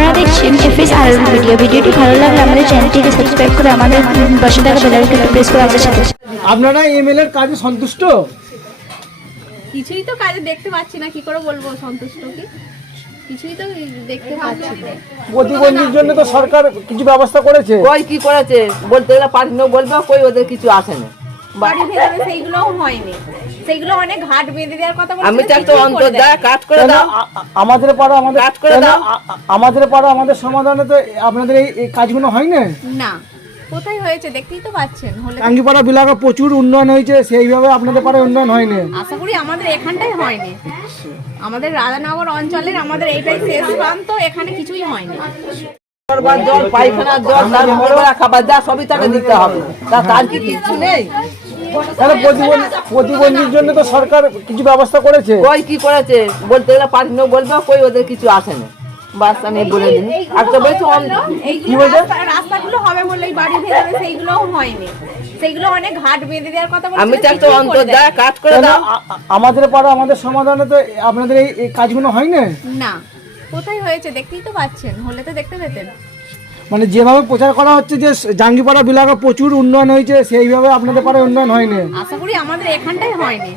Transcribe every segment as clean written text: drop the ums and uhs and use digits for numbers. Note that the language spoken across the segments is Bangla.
আপনারা দেখছেন এফএস আর ভিডিওটি ভালো লাগলে আমাদের চ্যানেলটিকে সাবস্ক্রাইব করে আমাদের পাশে থাকা বেল আইকনটি প্রেস করে আমাদের সাথে। আপনারা এমএলএ এর কাজে সন্তুষ্ট? কিছুই তো কাজে দেখতে পাচ্ছি না, কি করে বলবো সন্তুষ্ট কি? কিছুই তো দেখতে পাচ্ছি না। প্রতিবন্ধীর জন্য তো সরকার কিছু ব্যবস্থা করেছে। কই কি করেছে বলতে গেলে পারলো বলবে, কই ওদের কিছু আসে না। বাড়ির ভেতরে সেইগুলোও হয়নি, সেইগুলো অনেক ঘাট বেঁধে দেওয়ার কথা বলছে। আমি তো একটা অন্তর্দা কাজ করে দাও, আমাদের পাড়া আমাদের কাজ করে দাও। আমাদের পাড়া আমাদের সমাধানে তো আপনাদের এই কাজগুলো হয় না। না, কোথায় হয়েছে দেখতেই তো পাচ্ছেন। হলে টাঙ্গিপাড়া বিলাকা প্রচুর উন্নয়ন হয়েছে, সেইভাবে আপনাদের পাড়ায় উন্নয়ন হয়নি। আশা করি আমাদের এখানটাই হয়নি, আমাদের রাধানগর অঞ্চলের আমাদের এইটাই শেষ প্রান্ত, এখানে কিছুই হয়নি। জল, পায়খানার জল, তার মরবরা খাবার যা সবই তাকে দিতে হবে, তার কি কিছু নেই? তাহলে প্রতিবন্ধীর জন্য তো সরকার কিছু ব্যবস্থা করেছে। কই কি করেছে বলতে গেলে পারলো বলবে, কই ওদের কিছু আসে না। বাস আমি বলে দিই একটা বলছি এইগুলো রাস্তাগুলো হবে বলেই বাড়ির ভেতরে সেইগুলোও হয়নি, সেইগুলো অনেক ঘাট বেঁধে দেওয়ার কথা বলছে। আমি তো একটা অন্তর্দা কাজ করে দাও। আমাদের পাড়া আমাদের সমাধানে তো আপনাদের এই কাজগুলো হয় না। না, কোথায় হয়েছে দেখতেই তো পাচ্ছেন, হলে তো দেখতে পেতেন। মানে যেভাবে প্রচার করা হচ্ছে যে জাঙ্গিপাড়া বিলাকা প্রচুর উন্নয়ন হয়েছে, সেইভাবে আপনাদের পাড়ায় উন্নয়ন হয়নি। আশা করি আমাদের এখানটাই হয়নি,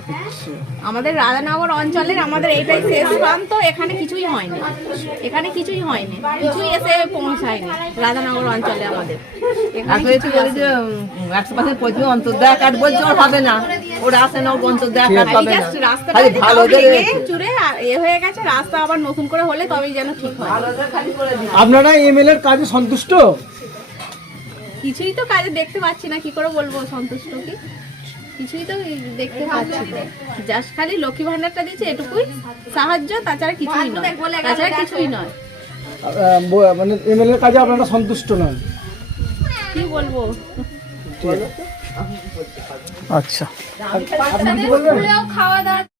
আমাদের রাধানগর অঞ্চলের আমাদের এইটাই শেষ প্রান্ত, এখানে কিছুই হয়নি, এখানে কিছুই হয়নি, কিছুই এসে পৌঁছায়নি রাধানগর অঞ্চলে আমাদের। এখানে কিছুই আসেনি। 100% অন্তর্দা কাজ বলছে ওর হবে না, ওরা আসে না, অন্তর্দা কাজ হবে না। Just রাস্তাটা খালি ভালো ভেঙে চুরে এ হয়ে গেছে, রাস্তা আবার নতুন করে হলে তবেই যেন ঠিক হয়। আপনারা এমএলএ এর কাজে সন্তুষ্ট? কিছুই তো কাজে দেখতে পাচ্ছি না, কি করে বলবো সন্তুষ্ট কি? কিছুই তো দেখতে পাচ্ছি না, জাস্ট খালি লক্ষ্মী ভান্ডারটা দিচ্ছে এটুকুই সাহায্য, তাছাড়া কিছুই নয়, তাছাড়া কিছুই নয়। মানে এমএলএ এর কাজে আপনারা সন্তুষ্ট নন? কি বলবো? আচ্ছা, আপনি কি বলবেন?